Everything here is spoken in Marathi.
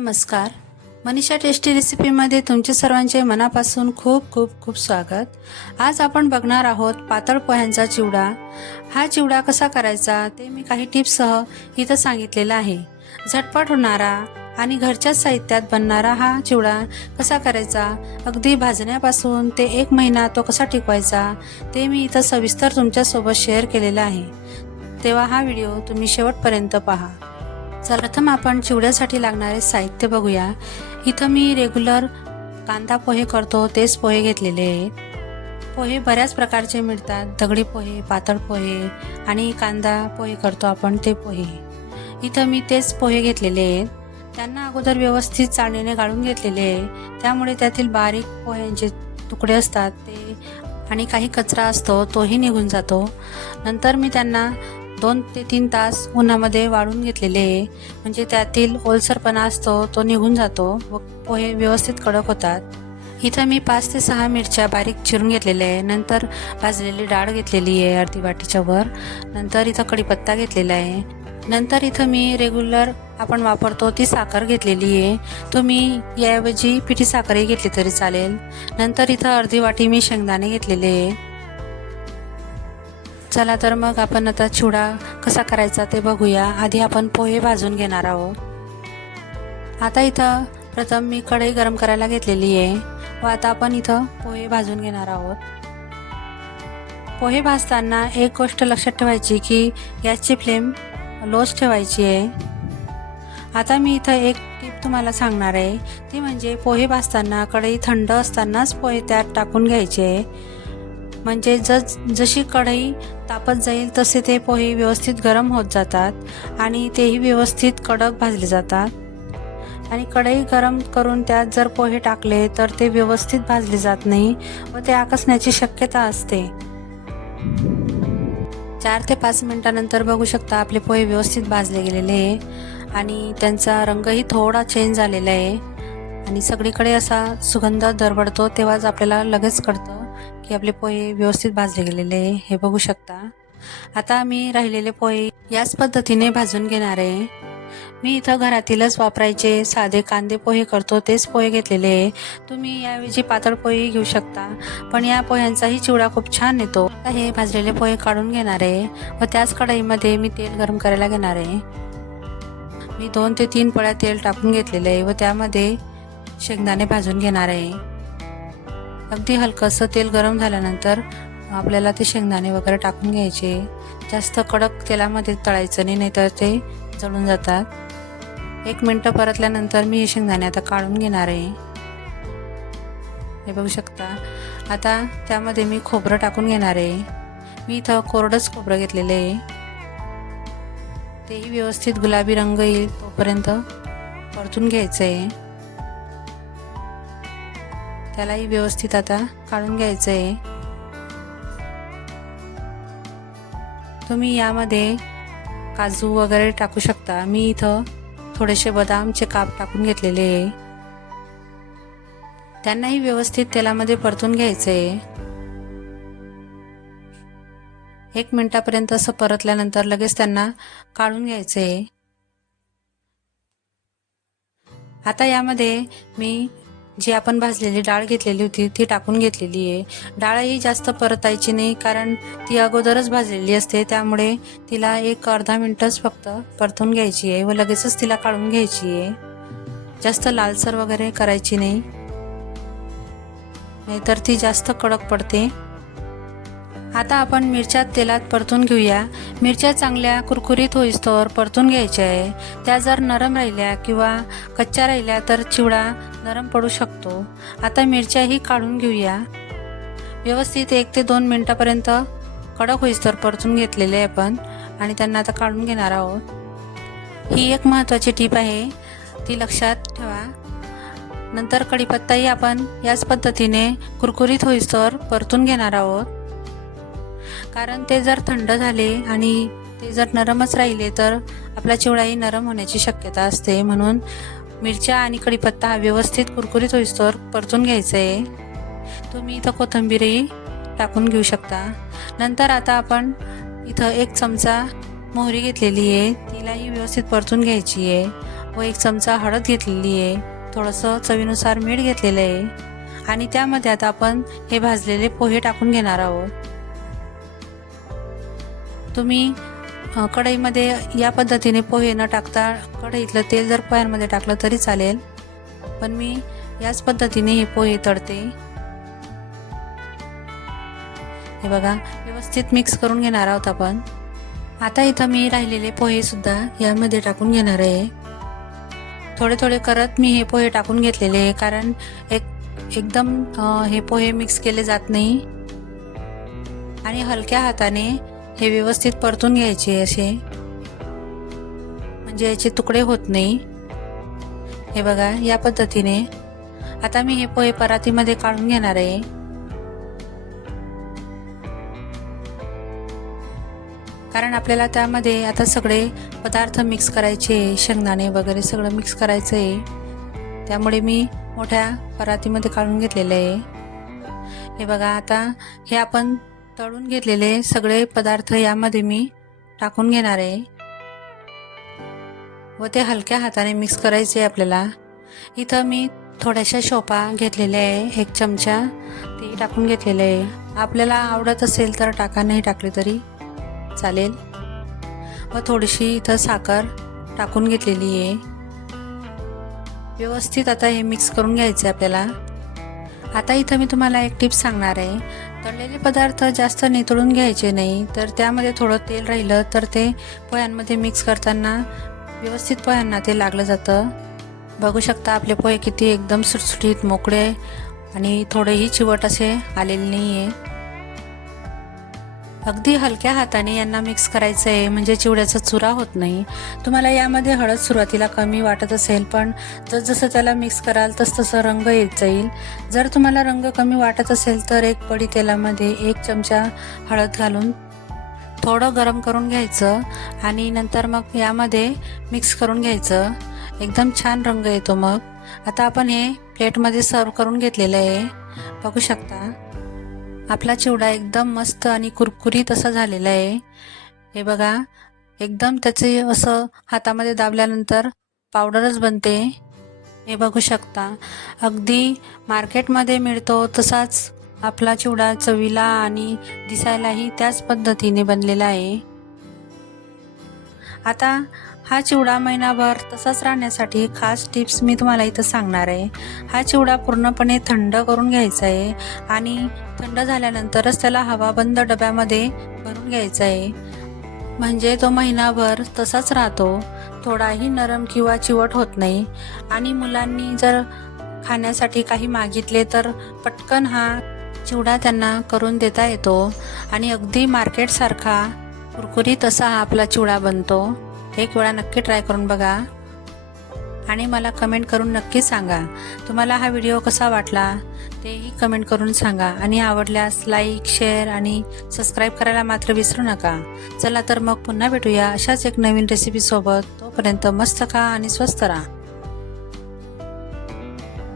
नमस्कार. मनीषा टेस्टी रेसिपीमध्ये तुमचे सर्वांचे मनापासून खूप खूप खूप स्वागत. आज आपण बघणार आहोत पातळ पोह्यांचा चिवडा. हा चिवडा कसा करायचा ते मी काही टिप्ससह इथं सांगितलेलं आहे. झटपट होणारा आणि घरच्याच साहित्यात बनणारा हा चिवडा कसा करायचा अगदी भाजण्यापासून ते एक महिना तो कसा टिकवायचा ते मी इथं सविस्तर तुमच्यासोबत शेअर केलेला आहे. तेव्हा हा व्हिडिओ तुम्ही शेवटपर्यंत पहा. प्रथम आपण चिवड्यासाठी लागणारे साहित्य बघूया. इथं मी रेग्युलर कांदा पोहे करतो तेच पोहे घेतलेले आहेत. पोहे बऱ्याच प्रकारचे मिळतात. दगडी पोहे पातळ पोहे आणि कांदा पोहे करतो आपण ते पोहे. इथं मी तेच पोहे घेतलेले आहेत. त्यांना अगोदर व्यवस्थित चाळणीने गाळून घेतलेले आहे. त्यामुळे त्यातील बारीक पोह्यांचे तुकडे असतात ते आणि काही कचरा असतो तोही निघून जातो. नंतर मी त्यांना दोन ते तीन तास उन्हामध्ये वाळून घेतलेले आहे. म्हणजे त्यातील ओलसरपणा असतो तो निघून जातो व पोहे व्यवस्थित कडक होतात. इथं मी पाच ते सहा मिरच्या बारीक चिरून घेतलेल्या आहे. नंतर भाजलेली डाळ घेतलेली आहे अर्धी वाटीच्या वर. नंतर इथं कढीपत्ता घेतलेला आहे. नंतर इथं मी रेग्युलर आपण वापरतो ती साखर घेतलेली आहे. तुम्ही याऐवजी पिठी साखरही घेतली तरी चालेल. नंतर इथं अर्धी वाटी मी शेंगदाणे घेतलेले आहे. चला तर मग आपण आता चिवडा कसा करायचा ते बघूया. आधी आपण पोहे भाजून घेणार आहोत. आता इथं प्रथम मी कढई गरम करायला घेतलेली आहे व आता आपण इथं पोहे भाजून घेणार आहोत. पोहे भाजताना एक गोष्ट लक्षात ठेवायची की गॅसची फ्लेम लोच ठेवायची आहे. आता मी इथं एक टीप तुम्हाला सांगणार आहे. ती म्हणजे पोहे भाजताना कढई थंड असतानाच पोहे त्यात टाकून घ्यायचे. आहे म्हणजे जस जशी कढई तापत जाईल तसे ते पोहे व्यवस्थित गरम होत जातात आणि तेही व्यवस्थित कडक भाजले जातात. आणि कढई गरम करून त्यात जर पोहे टाकले तर ते व्यवस्थित भाजले जात नाही व ते आकसण्याची शक्यता असते. चार ते पाच मिनिटानंतर बघू शकता आपले पोहे व्यवस्थित भाजले गेलेले आहे आणि त्यांचा रंगही थोडा चेंज झालेला आहे. आणि सगळीकडे असा सुगंध दरवडतो तेव्हाच आपल्याला लगेच कळतं की आपले पोहे व्यवस्थित भाजले गेलेले आहे. हे बघू शकता. आता मी राहिलेले पोहे याच पद्धतीने भाजून घेणार आहे. मी इथं घरातीलच वापरायचे साधे कांदे पोहे करतो तेच पोहे घेतलेले आहे. तुम्ही याऐवजी पातळ पोहेही घेऊ शकता. पण या पोह्यांचाही चिवडा खूप छान येतो. आता हे भाजलेले पोहे काढून घेणार आहे व त्याच कढईमध्ये मी तेल गरम करायला घेणार आहे. मी दोन ते तीन पळ्या तेल टाकून घेतलेले आहे व त्यामध्ये शेंगदाणे भाजून घेणार आहे. अगदी हलकंसं तेल गरम झाल्यानंतर आपल्याला ते शेंगदाणे वगैरे टाकून घ्यायचे. जास्त कडक तेलामध्ये तळायचं नाही नाहीतर ते जळून जातात. एक मिनटं परतल्यानंतर मी हे शेंगदाणे आता काढून घेणार आहे. हे बघू शकता. आता त्यामध्ये मी खोबरं टाकून घेणार आहे. मी इथं कोरडंच खोबरं घेतलेलं आहे. तेही व्यवस्थित गुलाबी रंग येईल तोपर्यंत परतून घ्यायचं आहे त्यालाही व्यवस्थित आता काढून घ्यायचं आहे तुम्ही यामध्ये काजू वगैरे टाकू शकता. मी इथं थोडेसे बदामचे काप टाकून घेतलेले आहे. त्यांनाही व्यवस्थित तेलामध्ये परतून घ्यायचं आहे एक मिनिटापर्यंत असं परतल्यानंतर लगेच त्यांना काढून घ्यायचं आहे आता यामध्ये मी जी आपण भाजलेली डाळ घेतलेली होती ती टाकून घेतलेली आहे. डाळही जास्त परतायची नाही कारण ती अगोदरच भाजलेली असते. त्यामुळे तिला एक अर्धा मिनटच फक्त परतून घ्यायची आहे व लगेचच तिला काढून घ्यायची आहे. जास्त लालसर वगैरे करायची नाही. नाहीतर ती जास्त कडक पडते. आता आपण मिरच्या तेलात परतून घेऊया. मिरच्या चांगल्या कुरकुरीत होईस्तोवर परतून घ्यायच्या आहे. त्या जर नरम राहिल्या किंवा कच्च्या राहिल्या तर चिवडा नरम पडू शकतो. आता मिरच्याही काढून घेऊया. व्यवस्थित एक ते दोन मिनटापर्यंत कडक होईस्तोवर परतून घेतलेले आहे आपण आणि त्यांना आता काढून घेणार आहोत. ही एक महत्त्वाची टीप आहे. ती लक्षात ठेवा. नंतर कढीपत्ताही आपण याच पद्धतीने कुरकुरीत होईस्तोवर परतून घेणार आहोत. कारण ते जर थंड झाले आणि ते जर नरमच राहिले तर आपला चिवडाही नरम होण्याची शक्यता असते. म्हणून मिरच्या आणि कढीपत्ता हा व्यवस्थित कुरकुरीत होईस्तोवर परतून घ्यायचं. आहे तुम्ही इथं कोथिंबीरही टाकून घेऊ शकता. नंतर आता आपण इथं एक चमचा मोहरी घेतलेली आहे. तिलाही व्यवस्थित परतून घ्यायची आहे. व एक चमचा हळद घेतलेली आहे. थोडंसं चवीनुसार मीठ घेतलेलं आहे. आणि त्यामध्ये आता आपण हे भाजलेले पोहे टाकून घेणार आहोत. तुम्ही कढईमध्ये या पद्धतीने पोहे न टाकता कढईतलं तेल जर पोह्यांमध्ये टाकलं तरी चालेल. पण मी याच पद्धतीने हे पोहे तळते. हे बघा व्यवस्थित मिक्स करून घेणार आहोत आपण. आता इथं मी राहिलेले पोहेसुद्धा यामध्ये टाकून घेणार आहे. थोडे थोडे करत मी हे पोहे टाकून घेतलेले आहे कारण एक एकदम हे पोहे मिक्स केले जात नाही. आणि हलक्या हाताने हे व्यवस्थित परतून घ्यायचे असे. म्हणजे याचे तुकडे होत नाही. हे बघा या पद्धतीने. आता मी हे पोहे परातीमध्ये काढून घेणार आहे. कारण आपल्याला त्यामध्ये आता सगळे पदार्थ मिक्स करायचे शेंगदाणे वगैरे सगळं मिक्स करायचं आहे त्यामुळे मी मोठ्या परातीमध्ये काढून घेतलेलं आहे. हे बघा आता हे आपण तळून घेतलेले सगळे पदार्थ यामध्ये मी टाकून घेणार आहे. व ते हलक्या हाताने मिक्स करायचे आहे आपल्याला. इथं मी थोड्याशा शोपा घेतलेल्या आहे. एक चमचा ते टाकून घेतलेले आहे. आपल्याला आवडत असेल तर टाका नाही टाकले तरी चालेल. व थोडीशी इथं साखर टाकून घेतलेली आहे. व्यवस्थित आता हे मिक्स करून घ्यायचं आहे आपल्याला. आता इथं मी तुम्हाला एक टिप्स सांगणार आहे. तळलेले पदार्थ जास्त नितळून घ्यायचे नाही तर त्यामध्ये थोडं तेल राहिलं तर ते पोह्यांमध्ये मिक्स करताना व्यवस्थित पोह्यांना ते लागलं जातं. बघू शकता आपले पोहे किती एकदम सुटसुटीत मोकळे आणि थोडेही चिवट असे आलेले नाही आहे अगदी हलक्या हाताने यांना मिक्स करायचं आहे म्हणजे चिवड्याचा चुरा होत नाही. तुम्हाला यामध्ये हळद सुरुवातीला कमी वाटत असेल पण जसजसं त्याला मिक्स कराल तस तसं रंग येत जाईल. जर तुम्हाला रंग कमी वाटत असेल तर एक पडी तेलामध्ये एक चमचा हळद घालून थोडं गरम करून घ्यायचं आणि नंतर मग यामध्ये मिक्स करून घ्यायचं. एकदम छान रंग येतो मग. आता आपण हे प्लेटमध्ये सर्व करून घेतलेलं आहे. बघू शकता. आपला चिवडा एकदम मस्त आणि कुरकुरीत असा झालेला आहे. हे बघा एकदम त्याचे असं हातामध्ये दाबल्यानंतर पावडरच बनते. हे बघू शकता. अगदी मार्केटमध्ये मिळतो तसाच आपला चिवडा चवीला आणि दिसायलाही त्याच पद्धतीने बनलेला आहे. आता हा चिवडा महिनाभर तसाच राहण्यासाठी खास टिप्स मी तुम्हाला इथं सांगणार आहे. हा चिवडा पूर्णपणे थंड करून घ्यायचा आहे आणि थंड झाल्यानंतरच त्याला हवाबंद डब्यामध्ये भरून घ्यायचा आहे. म्हणजे तो महिनाभर तसाच राहतो. थोडाही नरम किंवा चिवट होत नाही. आणि मुलांनी जर खाण्यासाठी काही मागितले तर पटकन हा चिवडा त्यांना करून देता येतो. आणि अगदी मार्केटसारखा कुरकुरीत असा हा आपला चिवडा बनतो. एक वेळा नक्की ट्राय करून बघा. आणि मला कमेंट करून नक्की सांगा. तुम्हाला हा व्हिडिओ कसा वाटला तेही कमेंट करून सांगा. आणि आवडल्यास लाईक शेअर आणि सबस्क्राईब करायला मात्र विसरू नका. चला तर मग पुन्हा भेटूया अशाच एक नवीन रेसिपीसोबत तोपर्यंत मस्त खा आणि स्वस्त राहा.